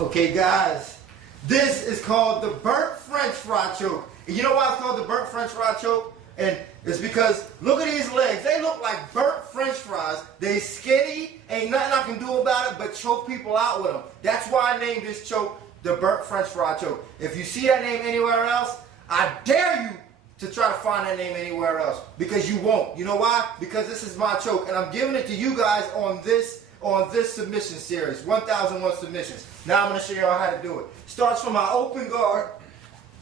Okay guys, this is called the burnt french fry choke. And you know why it's called the burnt french fry choke? And it's because, look at these legs. They look like burnt french fries. They skinny, ain't nothing I can do about it but choke people out with them. That's why I named this choke the burnt french fry choke. If you see that name anywhere else, I dare you to try to find that name anywhere else, because you won't. You know why? Because this is my choke, and I'm giving it to you guys on this submission series, 1001 submissions. Now I'm going to show you how to do it. Starts from my open guard.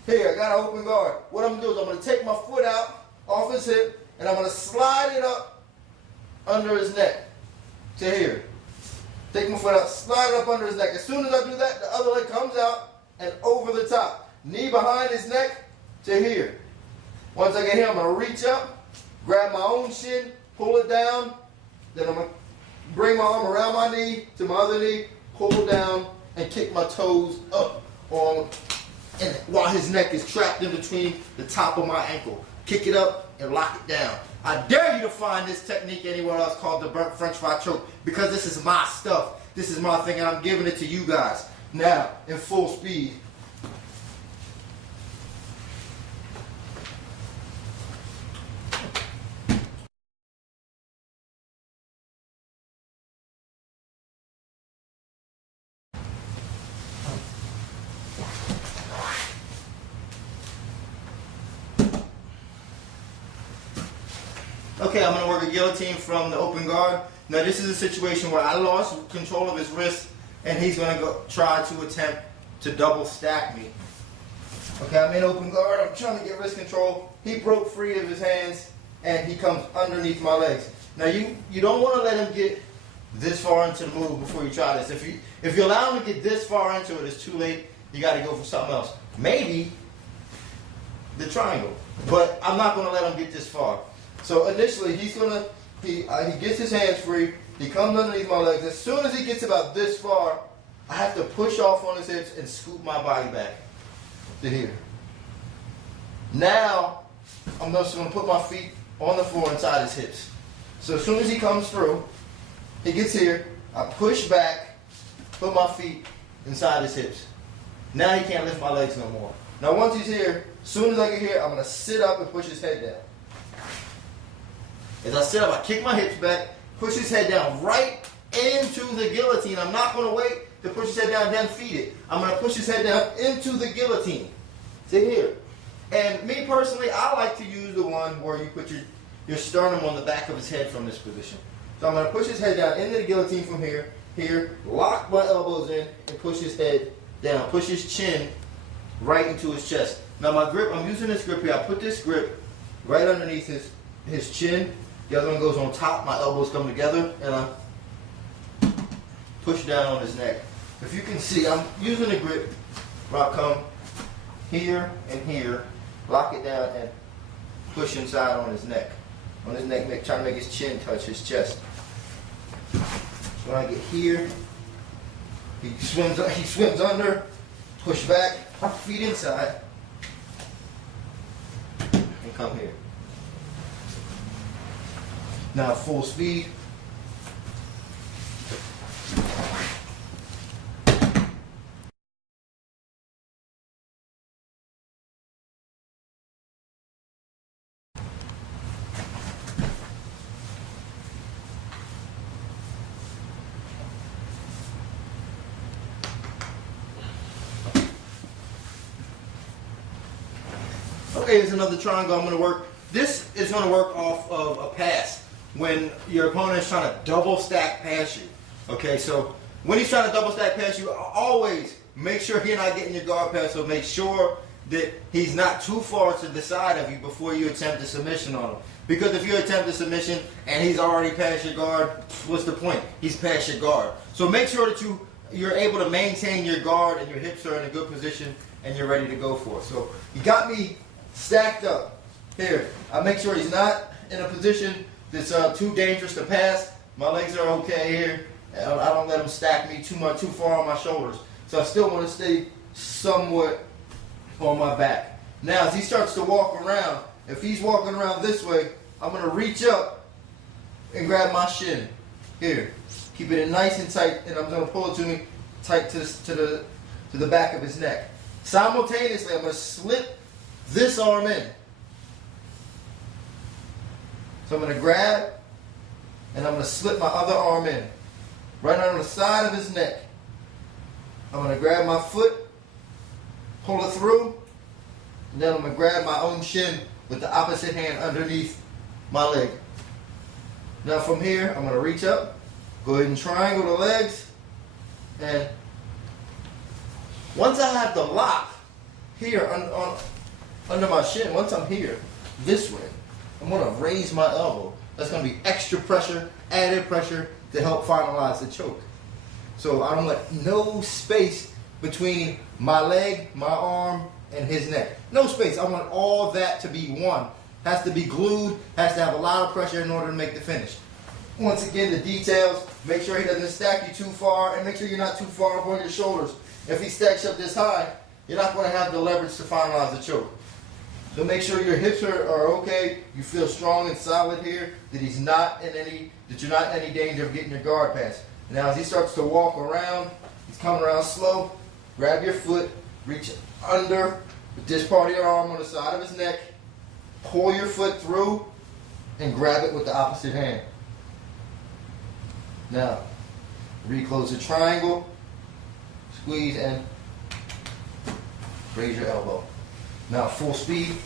Here, I got an open guard. What I'm going to do is I'm going to take my foot out off his hip, and I'm going to slide it up under his neck to here. Take my foot out, slide it up under his neck. As soon as I do that, the other leg comes out and over the top. Knee behind his neck to here. Once I get here, I'm going to reach up, grab my own shin, pull it down, then I'm going to bring my arm around my knee to my other knee, pull down, and kick my toes up on, and while his neck is trapped in between the top of my ankle. Kick it up and lock it down. I dare you to find this technique anywhere else called the burnt french fry choke, because this is my stuff. This is my thing, and I'm giving it to you guys. Now, in full speed. Okay, I'm going to work a guillotine from the open guard. Now this is a situation where I lost control of his wrist, and he's going to go try to attempt to double stack me. Okay, I'm in open guard, I'm trying to get wrist control. He broke free of his hands, and he comes underneath my legs. Now you don't want to let him get this far into the move before you try this. If you allow him to get this far into it, it's too late. You got to go for something else. Maybe the triangle, but I'm not going to let him get this far. So initially, he gets his hands free, he comes underneath my legs. As soon as he gets about this far, I have to push off on his hips and scoop my body back to here. Now, I'm just going to put my feet on the floor inside his hips. So as soon as he comes through, he gets here, I push back, put my feet inside his hips. Now he can't lift my legs no more. Now once he's here, as soon as I get here, I'm going to sit up and push his head down. As I sit up, I kick my hips back, push his head down right into the guillotine. I'm not going to wait to push his head down and then feed it. I'm going to push his head down into the guillotine. To here. And me personally, I like to use the one where you put your sternum on the back of his head from this position. So I'm going to push his head down into the guillotine from here, lock my elbows in, and push his head down. Push his chin right into his chest. Now my grip, I'm using this grip here. I put this grip right underneath his chin. The other one goes on top, my elbows come together, and I push down on his neck. If you can see, I'm using the grip where I come here and here, lock it down, and push inside on his neck. On his neck, trying to make his chin touch his chest. So when I get here, he swims under, push back, feet inside, and come here. Now full speed. Okay, here's another triangle I'm going to work. This is going to work off of a pass. When your opponent is trying to double stack past you. Okay, so when he's trying to double stack past you, always make sure you're not getting your guard pass, so make sure that he's not too far to the side of you before you attempt a submission on him. Because if you attempt a submission and he's already past your guard, what's the point? He's past your guard. So make sure that you're able to maintain your guard and your hips are in a good position and you're ready to go for it. So you got me stacked up. Here, I make sure he's not in a position that's too dangerous to pass. My legs are okay here. I don't let him stack me too far on my shoulders. So I still want to stay somewhat on my back. Now as he starts to walk around, if he's walking around this way, I'm going to reach up and grab my shin. Here. Keep it nice and tight, and I'm going to pull it to me tight to the back of his neck. Simultaneously, I'm going to slip this arm in. So I'm going to grab, and I'm going to slip my other arm in, right on the side of his neck. I'm going to grab my foot, pull it through, and then I'm going to grab my own shin with the opposite hand underneath my leg. Now from here, I'm going to reach up, go ahead and triangle the legs, and once I have the lock here under my shin, once I'm here, this way, I'm going to raise my elbow. That's going to be extra pressure, added pressure to help finalize the choke. So I don't let no space between my leg, my arm, and his neck. No space. I want all that to be one. Has to be glued, has to have a lot of pressure in order to make the finish. Once again, the details, make sure he doesn't stack you too far, and make sure you're not too far up on your shoulders. If he stacks up this high, you're not going to have the leverage to finalize the choke. So make sure your hips are okay, you feel strong and solid here, that you're not in any danger of getting your guard past. Now as he starts to walk around, he's coming around slow, grab your foot, reach under with this part of your arm on the side of his neck, pull your foot through, and grab it with the opposite hand. Now, reclose the triangle, squeeze, and raise your elbow. Now full speed.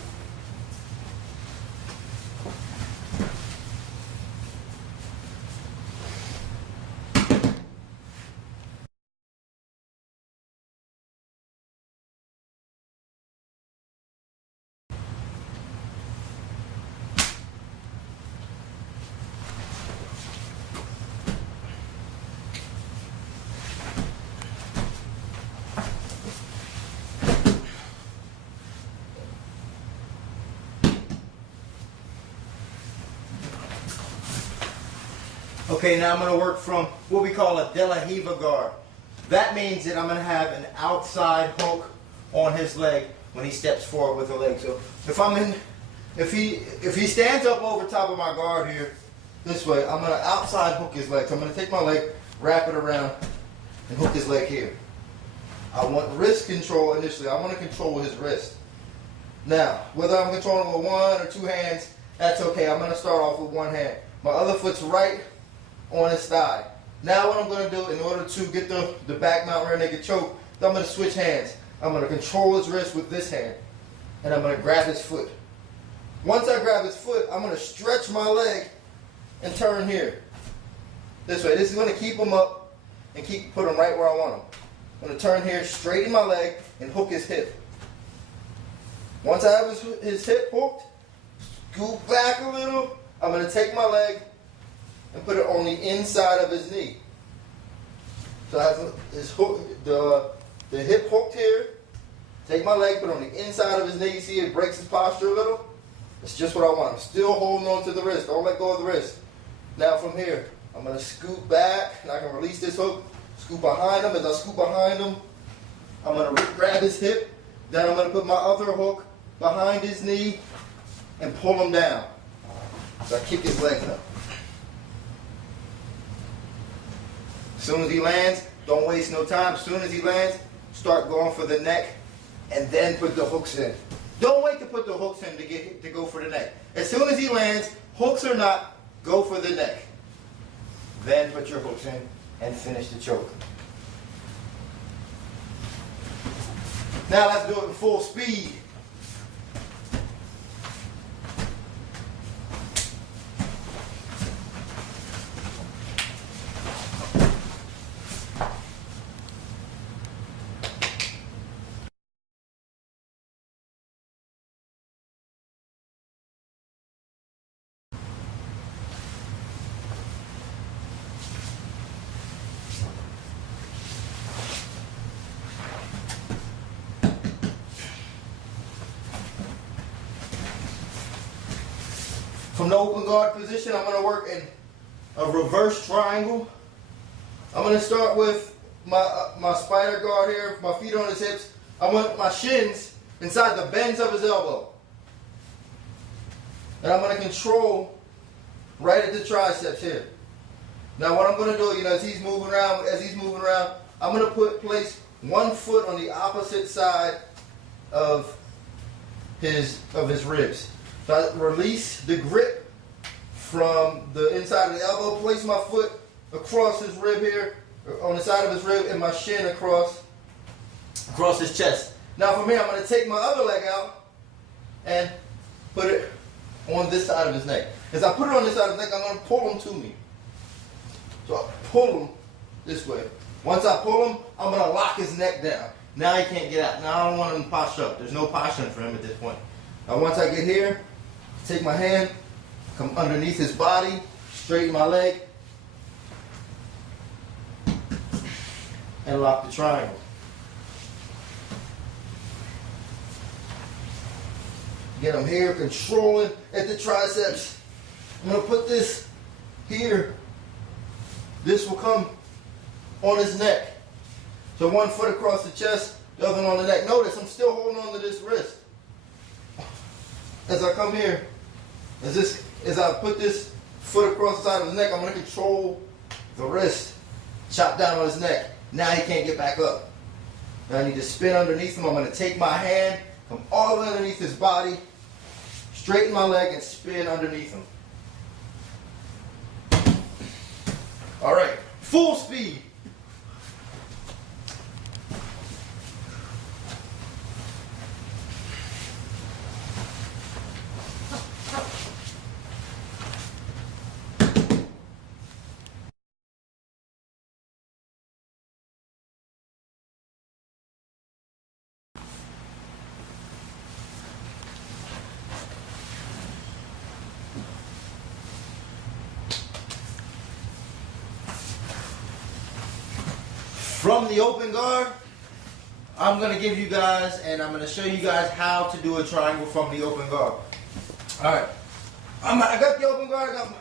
Okay, now I'm going to work from what we call a de la Riva guard. That means that I'm going to have an outside hook on his leg when he steps forward with the leg. So if he stands up over top of my guard here, this way, I'm going to outside hook his leg. So I'm going to take my leg, wrap it around, and hook his leg here. I want wrist control initially. I want to control his wrist. Now, whether I'm controlling with one or two hands, that's okay. I'm going to start off with one hand. My other foot's right on his thigh. Now what I'm going to do in order to get the back mount rear naked choke, I'm going to switch hands. I'm going to control his wrist with this hand, and I'm going to grab his foot. Once I grab his foot, I'm going to stretch my leg and turn here. This way. This is going to keep him up and put him right where I want him. I'm going to turn here, straighten my leg, and hook his hip. Once I have his hip hooked, scoot back a little, I'm going to take my leg and put it on the inside of his knee. So I have his hook, the hip hooked here. Take my leg, put it on the inside of his knee. You see it breaks his posture a little? That's just what I want. I'm still holding on to the wrist. Don't let go of the wrist. Now from here, I'm going to scoot back, and I can release this hook, scoot behind him. As I scoot behind him, I'm going to grab his hip. Then I'm going to put my other hook behind his knee and pull him down. So I kick his legs up. As soon as he lands, don't waste no time. As soon as he lands, start going for the neck and then put the hooks in. Don't wait to put the hooks in to go for the neck. As soon as he lands, hooks or not, go for the neck. Then put your hooks in and finish the choke. Now let's do it in full speed. From the open guard position, I'm going to work in a reverse triangle. I'm going to start with my spider guard here, my feet on his hips. I want my shins inside the bends of his elbow. And I'm going to control right at the triceps here. Now what I'm going to do, as he's moving around, I'm going to place one foot on the opposite side of his ribs. So I release the grip from the inside of the elbow, place my foot across his rib here, on the side of his rib, and my shin across his chest. Now from here, I'm going to take my other leg out and put it on this side of his neck. As I put it on this side of his neck, I'm going to pull him to me. So I pull him this way. Once I pull him, I'm going to lock his neck down. Now he can't get out. Now I don't want him to posture up. There's no posturing for him at this point. Now once I get here, take my hand, come underneath his body, straighten my leg, and lock the triangle. Get him here, controlling at the triceps. I'm going to put this here. This will come on his neck. So one foot across the chest, the other one on the neck. Notice I'm still holding on to this wrist. As I come here, as I put this foot across the side of his neck, I'm going to control the wrist. Chop down on his neck. Now he can't get back up. Now I need to spin underneath him. I'm going to take my hand, come all the way underneath his body, straighten my leg, and spin underneath him. All right, full speed. From the open guard, I'm going to give you guys, and I'm going to show you guys how to do a triangle from the open guard. All right, I got the open guard, I got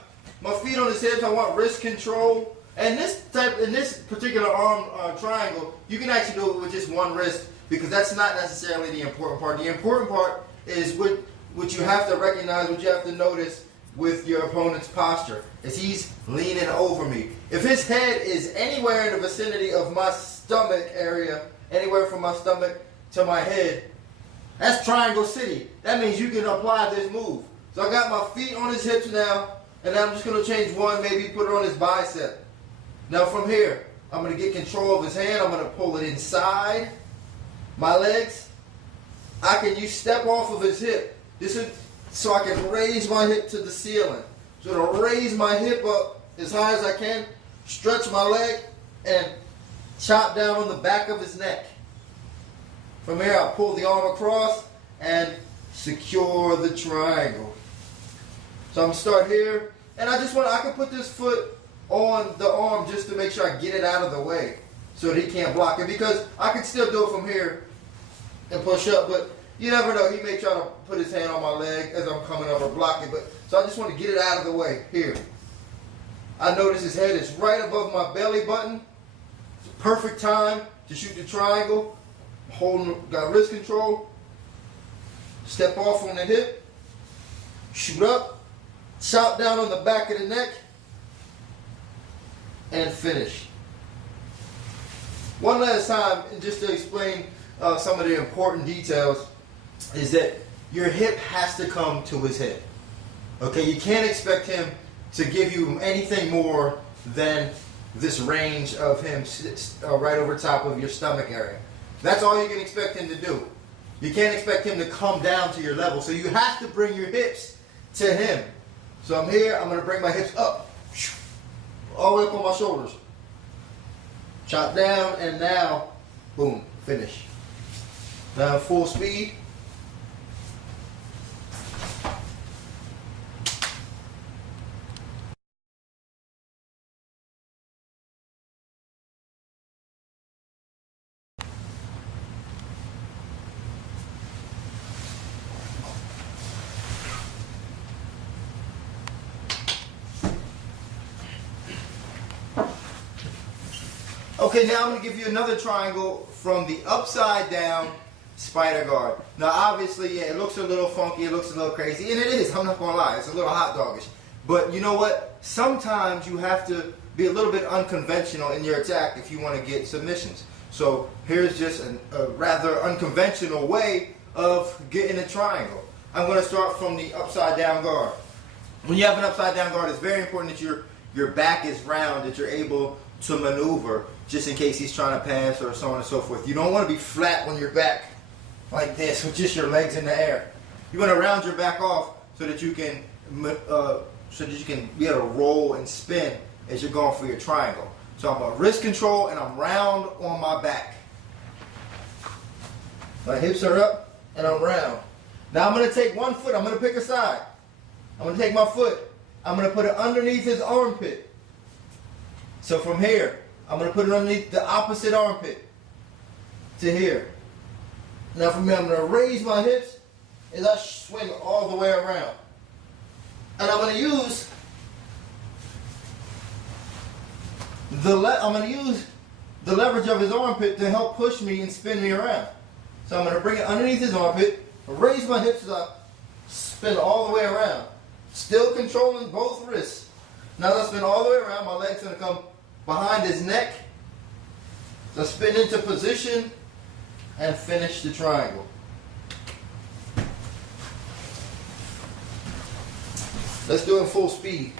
my feet on his hips, I want wrist control. And in this particular arm triangle, you can actually do it with just one wrist because that's not necessarily the important part. The important part is what you have to recognize, what you have to notice with your opponent's posture is he's leaning over me. If his head is anywhere in the vicinity of my stomach area, anywhere from my stomach to my head, that's Triangle City. That means you can apply this move. So I got my feet on his hips now, and I'm just going to change one, maybe put it on his bicep. Now from here, I'm going to get control of his hand. I'm going to pull it inside my legs. I can step off of his hip. This is so I can raise my hip to the ceiling. So to raise my hip up as high as I can, stretch my leg, and chop down on the back of his neck. From here, I'll pull the arm across and secure the triangle. So I'm going to start here, and I can put this foot on the arm just to make sure I get it out of the way so that he can't block it, because I can still do it from here and push up, but you never know, he may try to put his hand on my leg as I'm coming up or block it, so I just want to get it out of the way here. I notice his head is right above my belly button. It's a perfect time to shoot the triangle. Got wrist control. Step off on the hip. Shoot up. Chop down on the back of the neck. And finish. One last time, and just to explain some of the important details, is that your hip has to come to his hip. Okay, you can't expect him to give you anything more than this range of him right over top of your stomach area. That's all you can expect him to do. You can't expect him to come down to your level, so you have to bring your hips to him. So I'm here, I'm going to bring my hips up, all the way up on my shoulders. Chop down, and now, boom, finish. Now full speed. Okay, now I'm going to give you another triangle from the upside down spider guard. Now obviously, yeah, it looks a little funky, it looks a little crazy, and it is, I'm not going to lie, it's a little hot doggish. But you know what? Sometimes you have to be a little bit unconventional in your attack if you want to get submissions. So here's just a rather unconventional way of getting a triangle. I'm going to start from the upside down guard. When you have an upside down guard, it's very important that your back is round, that you're able to maneuver just in case he's trying to pass or so on and so forth. You don't want to be flat on your back like this with just your legs in the air. You want to round your back off so that you can be able to roll and spin as you're going for your triangle. So I'm a wrist control and I'm round on my back. My hips are up and I'm round. Now I'm going to take one foot, I'm going to pick a side. I'm going to take my foot, I'm going to put it underneath his armpit. So from here, I'm going to put it underneath the opposite armpit to here. Now from here, I'm going to raise my hips as I swing all the way around. And I'm going to use the leverage of his armpit to help push me and spin me around. So I'm going to bring it underneath his armpit, raise my hips as I spin all the way around. Still controlling both wrists. Now that I spin all the way around, my leg's going to come behind his neck. So spin into position and finish the triangle. Let's do it full speed.